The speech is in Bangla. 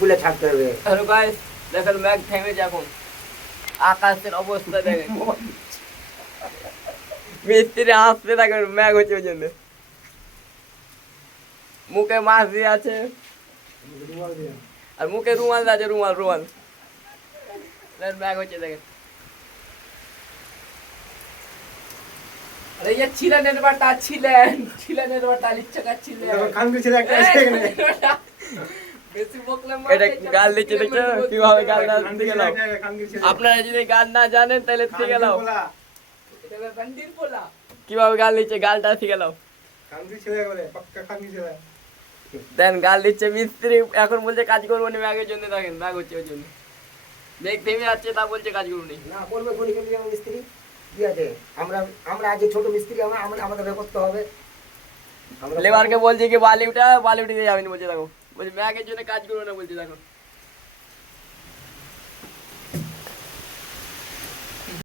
বলে থাকতে হবে। হ্যালো গাইস, দেখেন ম্যাঘ থেমেছে এখন, আকাশের অবস্থা দেখেন। মিস্ত্রি আসতে থাকে, ম্যাঘ হচ্ছে ওই জন্য। মুখে মাছ দিয়ে আছে আর মুখে রুমাল আছে, রুমাল রুমাল। ম্যাঘ হচ্ছে দেখেন। আরে ये ছিলেন নেটওয়ার্কটা ছিলেন নেটওয়ার্কটা ইচ্ছা করছিলেন কানকে ছেলে একটা আছে এখানে। বেশি বকলে মার এটা গাল দিচ্ছে, দেখছো কিভাবে গাল দিতে গেলাম। আপনারা যদি গাল না জানেন তাহলে ঠিক গেলাম। এটা বান্দির পোলা কিভাবে গাল দিচ্ছে, গালটা ঠিক গেলাম। কানকে ছেলে বলে পাক্কা কানকে ছেলে। দেন গাল দিচ্ছে মিস্ত্রি, এখন বলছে কাজ করবো না ম্যাগের জন্য। দেখেন ম্যাগ হচ্ছে ওই জন্য, মেঘ থেমে যাচ্ছে তা বলছে কাজ করবো না বলবে কোনি কেমন মিস্ত্রি কি আছে। আমরা আজ ছোট মিস্ত্রি, আমাদের করতে হবে। লেবারকে বলছে কি বালি উঠে দিয়ে যাবেন বলছে। দেখো বলছে ম্যাগের জন্য কাজ করবো না বলছে। দেখো